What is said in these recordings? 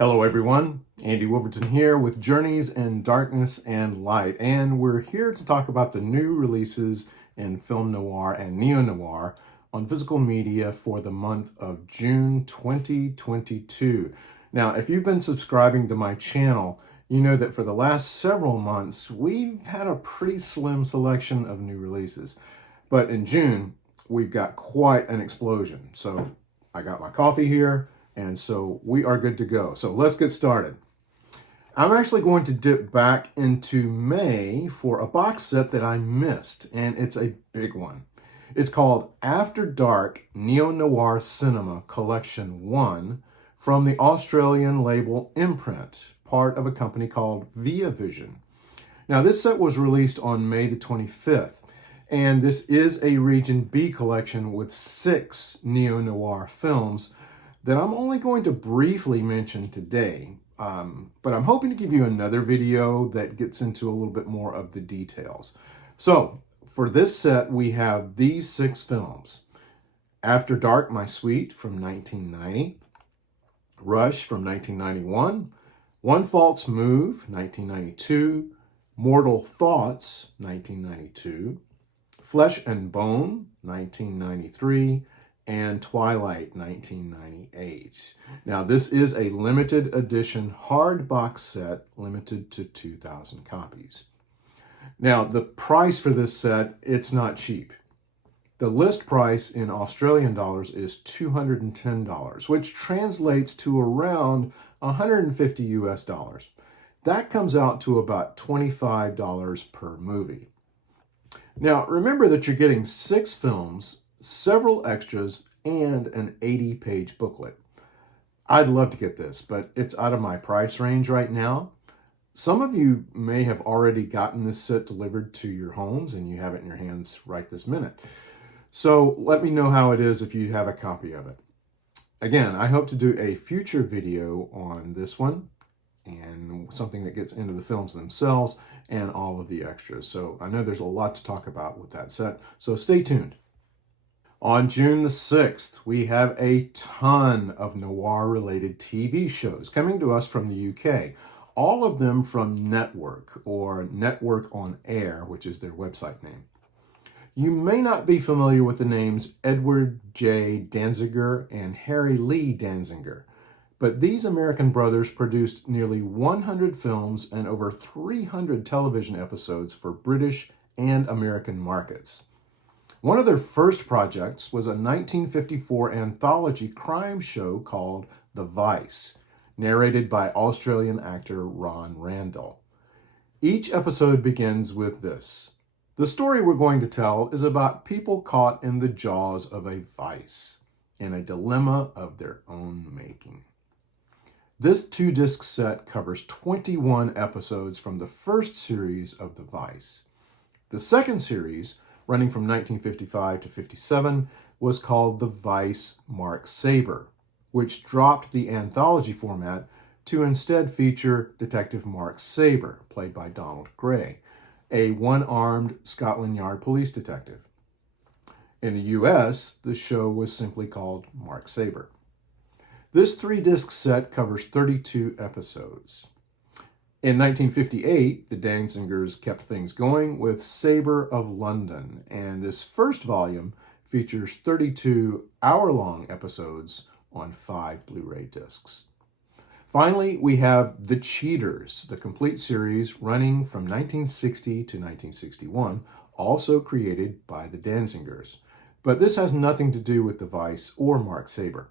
Hello everyone, Andy Wolverton here with Journeys in Darkness and Light, and we're here to talk about the new releases in film noir and neo-noir on physical media for the month of June 2022. Now, if you've been subscribing to my channel, you know that for the last several months, we've had a pretty slim selection of new releases. But in June, we've got quite an explosion. So I got my coffee here, and so we are good to go. So let's get started. I'm actually going to dip back into May for a box set that I missed, and it's a big one. It's called After Dark Neo-Noir Cinema Collection 1 from the Australian label Imprint, part of a company called Via Vision. Now, this set was released on May the 25th, and this is a Region B collection with 6 neo-noir films that I'm only going to briefly mention today, but I'm hoping to give you another video that gets into a little bit more of the details. So, for this set, we have these 6 films. After Dark, My Sweet from 1990, Rush from 1991, One False Move, 1992, Mortal Thoughts, 1992, Flesh and Bone, 1993, and Twilight, 1998. Now, this is a limited edition hard box set, limited to 2,000 copies. Now, the price for this set, it's not cheap. The list price in Australian dollars is $210, which translates to around 150 US dollars. That comes out to about $25 per movie. Now, remember that you're getting 6 films, several extras, and an 80-page booklet. I'd love to get this, but it's out of my price range right now. Some of you may have already gotten this set delivered to your homes and you have it in your hands right this minute. So let me know how it is if you have a copy of it. Again, I hope to do a future video on this one and something that gets into the films themselves and all of the extras. So I know there's a lot to talk about with that set, so stay tuned. On June the 6th, we have a ton of noir-related TV shows coming to us from the UK, all of them from Network, or Network on Air, which is their website name. You may not be familiar with the names Edward J. Danziger and Harry Lee Danziger, but these American brothers produced nearly 100 films and over 300 television episodes for British and American markets. One of their first projects was a 1954 anthology crime show called The Vice, narrated by Australian actor Ron Randall. Each episode begins with this. The story we're going to tell is about people caught in the jaws of a vice, in a dilemma of their own making. This 2-disc set covers 21 episodes from the first series of The Vice. The second series, running from 1955 to 57, was called The Vice Mark Saber, which dropped the anthology format to instead feature Detective Mark Saber, played by Donald Gray, a one-armed Scotland Yard police detective. In the US, the show was simply called Mark Saber. This 3-disc set covers 32 episodes. In 1958, the Danzigers kept things going with Saber of London, and this first volume features 32 hour-long episodes on 5 Blu-ray discs. Finally, we have The Cheaters, the complete series running from 1960 to 1961, also created by the Danzigers. But this has nothing to do with The Vice or Mark Saber.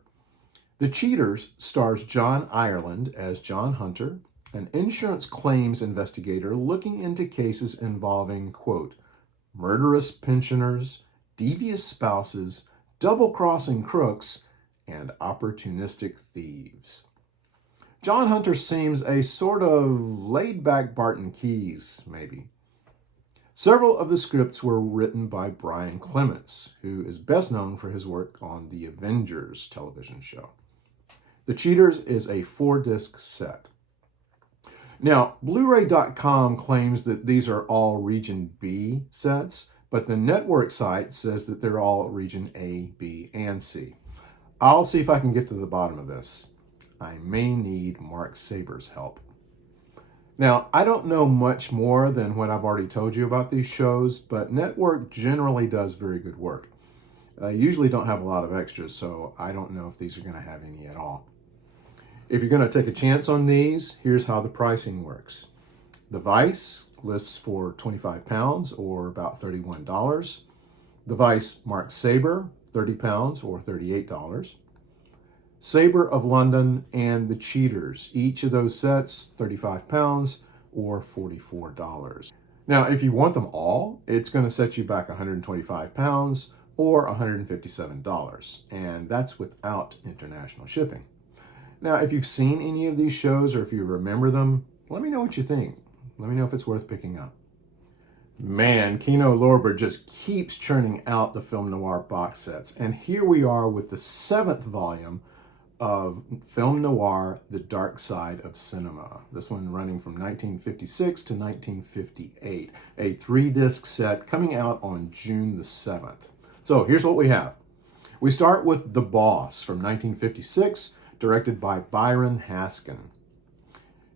The Cheaters stars John Ireland as John Hunter, an insurance claims investigator looking into cases involving, quote, murderous pensioners, devious spouses, double-crossing crooks, and opportunistic thieves. John Hunter seems a sort of laid-back Barton Keyes, maybe. Several of the scripts were written by Brian Clements, who is best known for his work on the Avengers television show. The Cheaters is a 4-disc set. Now, Blu-ray.com claims that these are all Region B sets, but the network site says that they're all Region A, B, and C. I'll see if I can get to the bottom of this. I may need Mark Saber's help. Now, I don't know much more than what I've already told you about these shows, but Network generally does very good work. I usually don't have a lot of extras, so I don't know if these are going to have any at all. If you're going to take a chance on these, here's how the pricing works. The Vice lists for 25 pounds or about $31. The Vice Mark Saber, 30 pounds or $38. Saber of London and The Cheaters, each of those sets, 35 pounds or $44. Now, if you want them all, it's going to set you back 125 pounds or $157, and that's without international shipping. Now, if you've seen any of these shows or if you remember them, let me know what you think. Let me know if it's worth picking up. Man, Kino Lorber just keeps churning out the film noir box sets, and here we are with the 7th volume of Film Noir, The Dark Side of Cinema. This one running from 1956 to 1958. A 3-disc set coming out on June the 7th. So here's what we have. We start with The Boss from 1956, directed by Byron Haskin.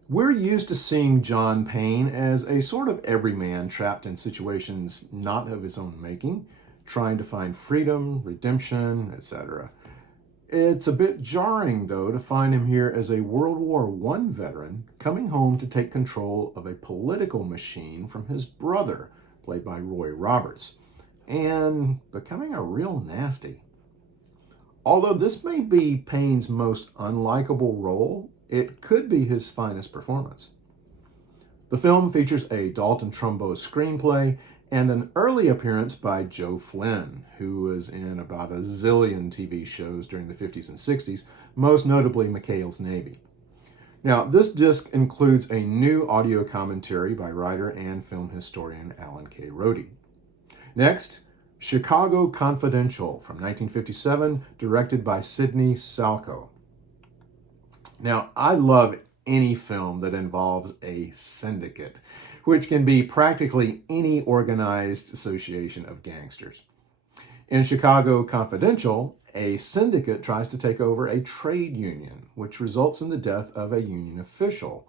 We're used to seeing John Payne as a sort of everyman trapped in situations not of his own making, trying to find freedom, redemption, etc. It's a bit jarring, though, to find him here as a World War I veteran coming home to take control of a political machine from his brother, played by Roy Roberts, and becoming a real nasty. Although this may be Payne's most unlikable role, it could be his finest performance. The film features a Dalton Trumbo screenplay and an early appearance by Joe Flynn, who was in about a zillion TV shows during the 50s and 60s, most notably McHale's Navy. Now, this disc includes a new audio commentary by writer and film historian Alan K. Rode. Next, Chicago Confidential from 1957, directed by Sidney Salko. Now, I love any film that involves a syndicate, which can be practically any organized association of gangsters. In Chicago Confidential, a syndicate tries to take over a trade union, which results in the death of a union official.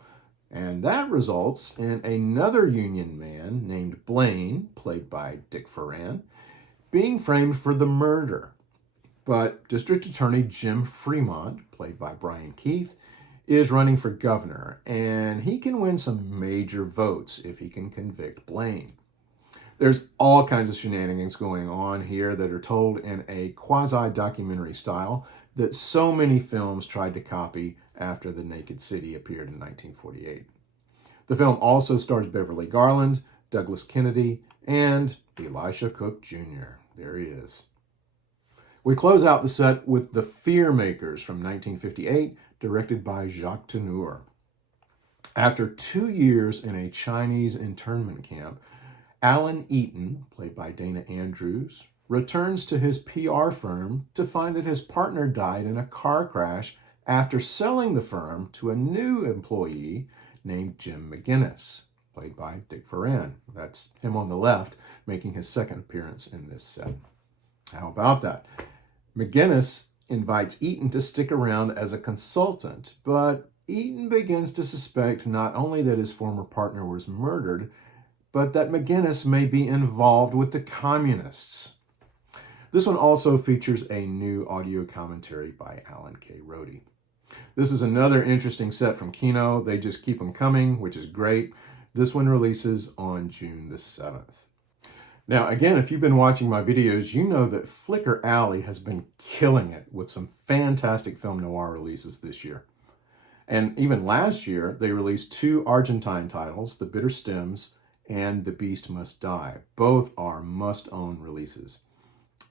And that results in another union man named Blaine, played by Dick Foran, being framed for the murder. But District Attorney Jim Fremont, played by Brian Keith, is running for governor, and he can win some major votes if he can convict Blaine. There's all kinds of shenanigans going on here that are told in a quasi-documentary style that so many films tried to copy after The Naked City appeared in 1948. The film also stars Beverly Garland, Douglas Kennedy, and Elisha Cook Jr. There he is. We close out the set with The Fear Makers from 1958, directed by Jacques Tourneur. After 2 years in a Chinese internment camp, Alan Eaton, played by Dana Andrews, returns to his PR firm to find that his partner died in a car crash after selling the firm to a new employee named Jim McGinnis, played by Dick Foran. That's him on the left, making his second appearance in this set. How about that? McGinnis invites Eaton to stick around as a consultant, but Eaton begins to suspect not only that his former partner was murdered, but that McGinnis may be involved with the communists. This one also features a new audio commentary by Alan K. Rode. This is another interesting set from Kino. They just keep them coming, which is great. This one releases on June the 7th. Now, again, if you've been watching my videos, you know that Flicker Alley has been killing it with some fantastic film noir releases this year. And even last year, they released 2 Argentine titles, The Bitter Stems and The Beast Must Die. Both are must-own releases.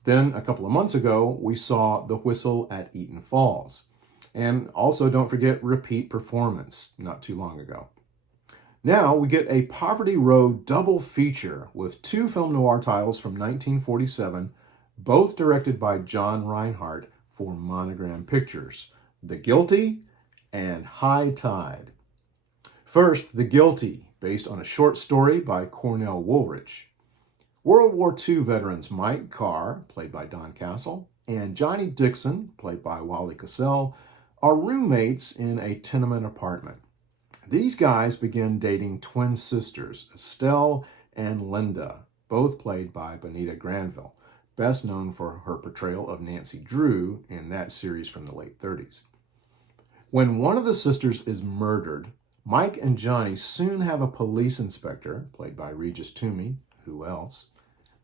Then, a couple of months ago, we saw The Whistle at Eaton Falls. And also, don't forget Repeat Performance, not too long ago. Now we get a Poverty Row double feature with 2 film noir titles from 1947, both directed by John Reinhardt for Monogram Pictures, The Guilty and High Tide. First, The Guilty, based on a short story by Cornell Woolrich. World War II veterans Mike Carr, played by Don Castle, and Johnny Dixon, played by Wally Cassell, are roommates in a tenement apartment. These guys begin dating twin sisters, Estelle and Linda, both played by Bonita Granville, best known for her portrayal of Nancy Drew in that series from the late 30s. When one of the sisters is murdered, Mike and Johnny soon have a police inspector, played by Regis Toomey, who else,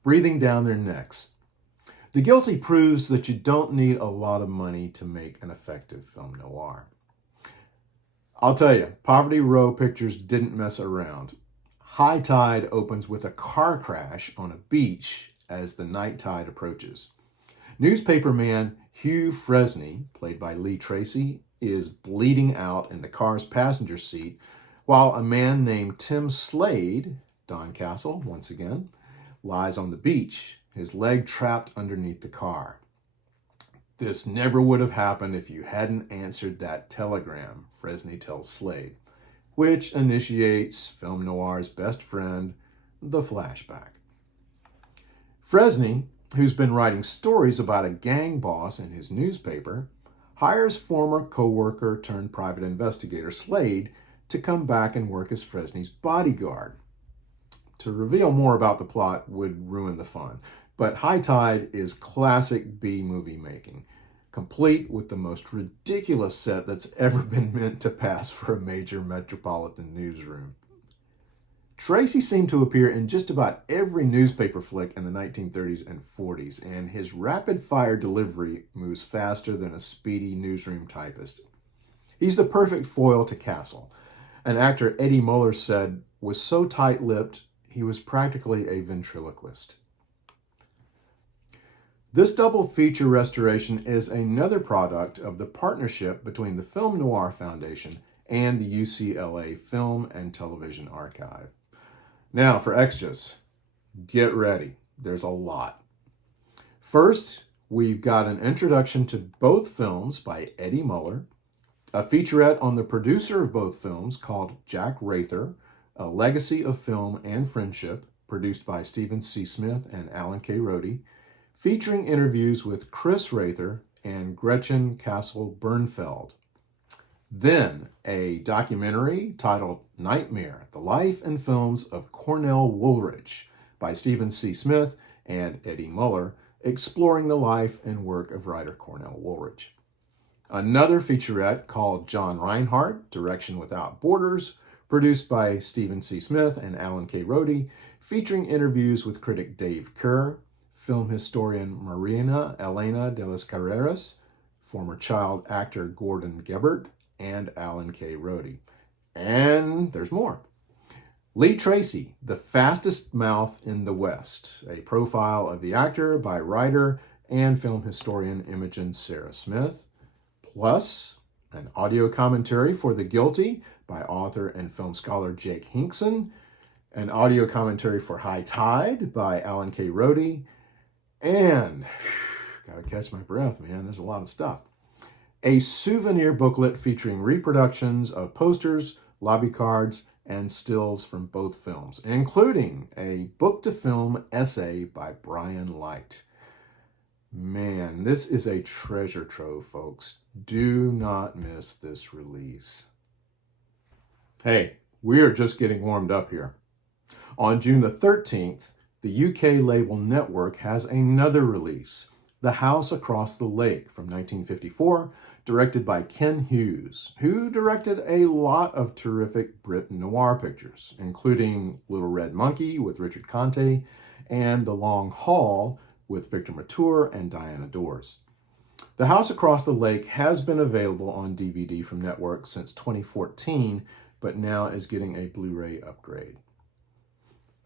breathing down their necks. The Guilty proves that you don't need a lot of money to make an effective film noir. I'll tell you, Poverty Row Pictures didn't mess around. High Tide opens with a car crash on a beach as the night tide approaches. Newspaperman Hugh Fresney, played by Lee Tracy, is bleeding out in the car's passenger seat, while a man named Tim Slade, Don Castle once again, lies on the beach, his leg trapped underneath the car. This never would have happened if you hadn't answered that telegram, Fresney tells Slade, which initiates film noir's best friend, the flashback. Fresney, who's been writing stories about a gang boss in his newspaper, hires former co-worker turned private investigator Slade to come back and work as Fresney's bodyguard. To reveal more about the plot would ruin the fun, but High Tide is classic B-movie making, complete with the most ridiculous set that's ever been meant to pass for a major metropolitan newsroom. Tracy seemed to appear in just about every newspaper flick in the 1930s and 40s, and his rapid-fire delivery moves faster than a speedy newsroom typist. He's the perfect foil to Castle. An actor Eddie Muller said was so tight-lipped, he was practically a ventriloquist. This double feature restoration is another product of the partnership between the Film Noir Foundation and the UCLA Film and Television Archive. Now for extras, get ready. There's a lot. First, we've got an introduction to both films by Eddie Muller, a featurette on the producer of both films called Jack Rather, A Legacy of Film and Friendship, produced by Stephen C. Smith and Alan K. Rohde, featuring interviews with Chris Rather and Gretchen Castle-Bernfeld. Then, a documentary titled Nightmare, The Life and Films of Cornell Woolrich by Stephen C. Smith and Eddie Muller, exploring the life and work of writer Cornell Woolrich. Another featurette called John Reinhardt, Direction Without Borders, produced by Stephen C. Smith and Alan K. Rohde, featuring interviews with critic Dave Kerr, film historian Marina Elena de las Carreras, former child actor Gordon Gebert, and Alan K. Rohde. And there's more. Lee Tracy, The Fastest Mouth in the West, a profile of the actor by writer and film historian Imogen Sarah Smith, plus an audio commentary for The Guilty by author and film scholar Jake Hinkson, an audio commentary for High Tide by Alan K. Rohde, and, gotta catch my breath, man, there's a lot of stuff. A souvenir booklet featuring reproductions of posters, lobby cards, and stills from both films, including a book-to-film essay by Brian Light. Man, this is a treasure trove, folks. Do not miss this release. Hey, we are just getting warmed up here. On June the 13th, the UK label Network has another release, The House Across the Lake from 1954, directed by Ken Hughes, who directed a lot of terrific Brit noir pictures, including Little Red Monkey with Richard Conte and The Long Haul with Victor Mature and Diana Dors. The House Across the Lake has been available on DVD from Network since 2014, but now is getting a Blu-ray upgrade.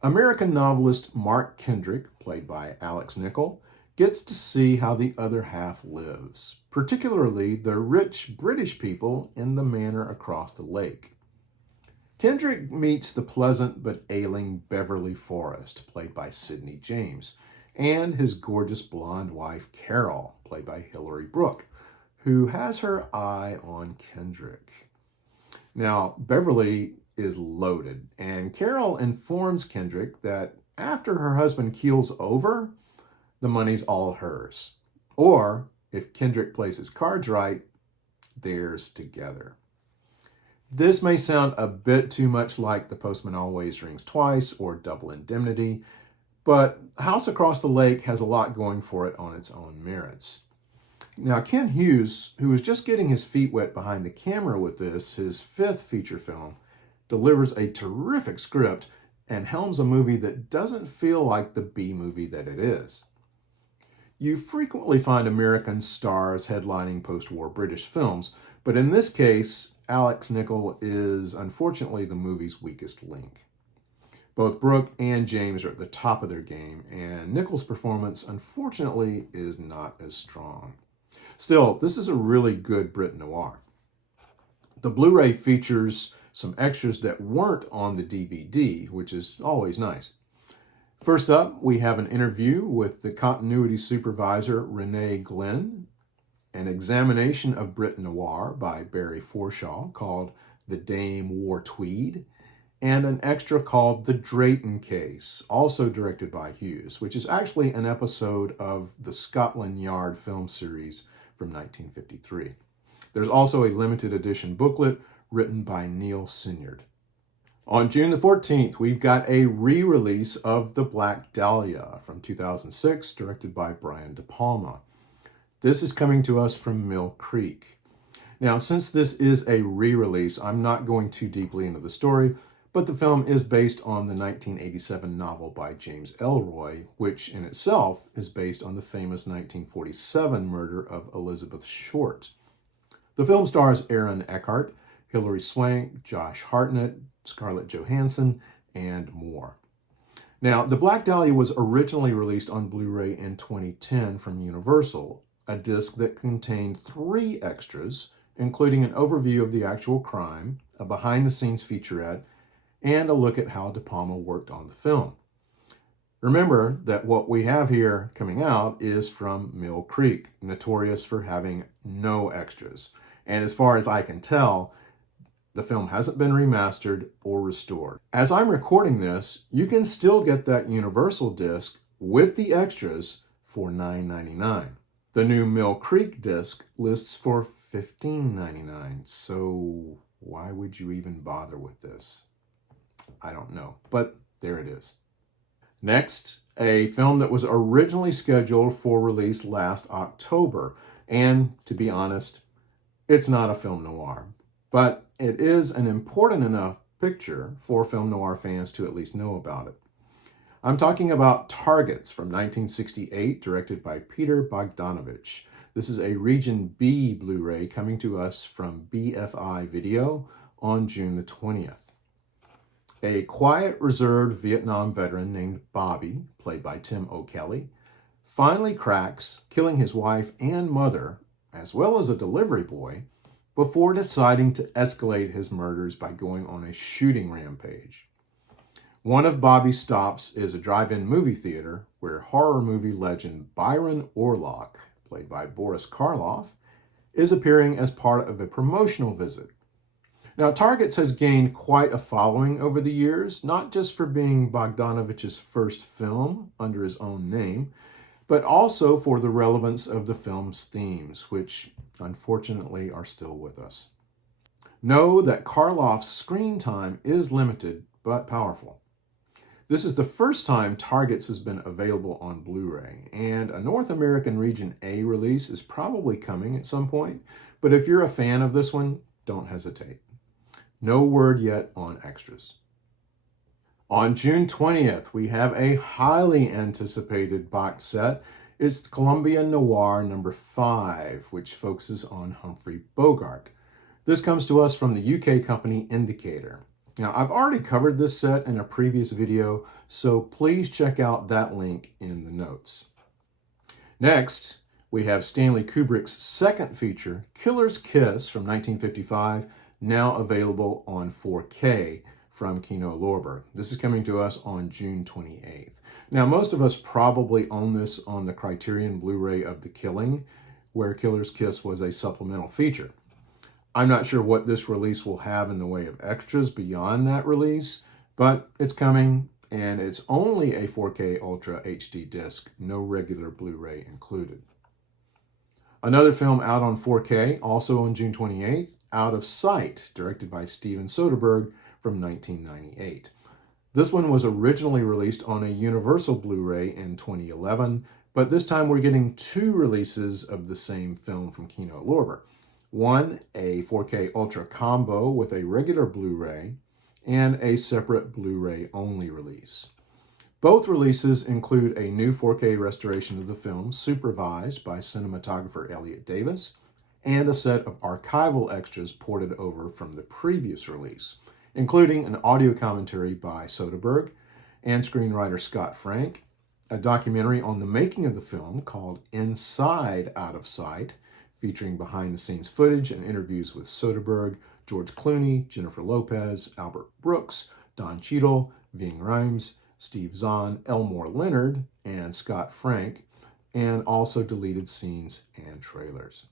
American novelist Mark Kendrick, played by Alex Nichol, gets to see how the other half lives, particularly the rich British people in the manor across the lake. Kendrick meets the pleasant but ailing Beverly Forrest, played by Sidney James, and his gorgeous blonde wife Carol, played by Hilary Brooke, who has her eye on Kendrick. Now, Beverly is loaded, and Carol informs Kendrick that after her husband keels over, the money's all hers. Or, if Kendrick plays his cards right, theirs together. This may sound a bit too much like The Postman Always Rings Twice or Double Indemnity, but House Across the Lake has a lot going for it on its own merits. Now, Ken Hughes, who is just getting his feet wet behind the camera with this, his fifth feature film, delivers a terrific script and helms a movie that doesn't feel like the B movie that it is. You frequently find American stars headlining post-war British films, but in this case, Alex Nichol is unfortunately the movie's weakest link. Both Brooke and James are at the top of their game, and Nichol's performance, unfortunately, is not as strong. Still, this is a really good Brit noir. The Blu-ray features some extras that weren't on the DVD, which is always nice. First up, we have an interview with the continuity supervisor, Renee Glenn, an examination of Brit noir by Barry Forshaw called The Dame Wore Tweed, and an extra called The Drayton Case, also directed by Hughes, which is actually an episode of the Scotland Yard film series from 1953. There's also a limited edition booklet written by Neil Sinyard. On June the 14th, we've got a re-release of The Black Dahlia from 2006, directed by Brian De Palma. This is coming to us from Mill Creek. Now, since this is a re-release, I'm not going too deeply into the story, but the film is based on the 1987 novel by James Ellroy, which in itself is based on the famous 1947 murder of Elizabeth Short. The film stars Aaron Eckhart, Hilary Swank, Josh Hartnett, Scarlett Johansson, and more. Now, The Black Dahlia was originally released on Blu-ray in 2010 from Universal, a disc that contained 3 extras, including an overview of the actual crime, a behind-the-scenes featurette, and a look at how De Palma worked on the film. Remember that what we have here coming out is from Mill Creek, notorious for having no extras. And as far as I can tell, the film hasn't been remastered or restored. As I'm recording this, you can still get that Universal disc with the extras for $9.99. The new Mill Creek disc lists for $15.99, so why would you even bother with this? I don't know, but there it is. Next, a film that was originally scheduled for release last October, and to be honest, it's not a film noir, but it is an important enough picture for film noir fans to at least know about it. I'm talking about Targets from 1968, directed by Peter Bogdanovich. This is a Region B Blu-ray coming to us from BFI Video on June the 20th. A quiet, reserved Vietnam veteran named Bobby, played by Tim O'Kelly, finally cracks, killing his wife and mother, as well as a delivery boy, before deciding to escalate his murders by going on a shooting rampage. One of Bobby's stops is a drive-in movie theater where horror movie legend Byron Orlock, played by Boris Karloff, is appearing as part of a promotional visit. Now, Targets has gained quite a following over the years, not just for being Bogdanovich's first film under his own name, but also for the relevance of the film's themes, which unfortunately are still with us. Know that Karloff's screen time is limited but powerful. This is the first time Targets has been available on Blu-ray, and a North American Region A release is probably coming at some point, but if you're a fan of this one, don't hesitate. No word yet on extras. On June 20th, we have a highly anticipated box set. It's Columbia Noir number 5, which focuses on Humphrey Bogart. This comes to us from the UK company Indicator. Now, I've already covered this set in a previous video, so please check out that link in the notes. Next, we have Stanley Kubrick's second feature, Killer's Kiss from 1955, now available on 4K from Kino Lorber. This is coming to us on June 28th. Now, most of us probably own this on the Criterion Blu-ray of The Killing, where Killer's Kiss was a supplemental feature. I'm not sure what this release will have in the way of extras beyond that release, but it's coming, and it's only a 4K Ultra HD disc, no regular Blu-ray included. Another film out on 4K, also on June 28th, Out of Sight, directed by Steven Soderbergh from 1998. This one was originally released on a Universal Blu-ray in 2011, but this time we're getting two releases of the same film from Kino Lorber. One, a 4K Ultra Combo with a regular Blu-ray, and a separate Blu-ray only release. Both releases include a new 4K restoration of the film, supervised by cinematographer Elliot Davis, and a set of archival extras ported over from the previous release, including an audio commentary by Soderbergh and screenwriter Scott Frank, a documentary on the making of the film called Inside Out of Sight, featuring behind-the-scenes footage and interviews with Soderbergh, George Clooney, Jennifer Lopez, Albert Brooks, Don Cheadle, Ving Rhames, Steve Zahn, Elmore Leonard, and Scott Frank, and also deleted scenes and trailers.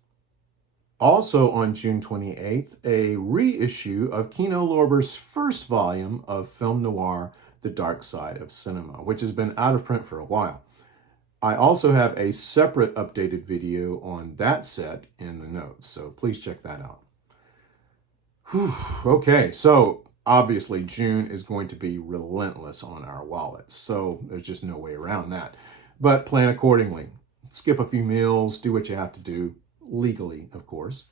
Also on June 28th, a reissue of Kino Lorber's first volume of film noir, The Dark Side of Cinema, which has been out of print for a while. I also have a separate updated video on that set in the notes, so please check that out. Okay, so obviously June is going to be relentless on our wallets, so there's just no way around that. But plan accordingly. Skip a few meals, do what you have to do, legally, of course.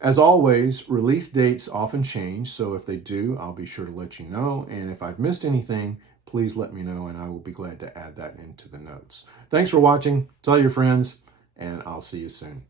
As always, release dates often change, so if they do, I'll be sure to let you know. And if I've missed anything, please let me know, and I will be glad to add that into the notes. Thanks for watching. Tell your friends, and I'll see you soon.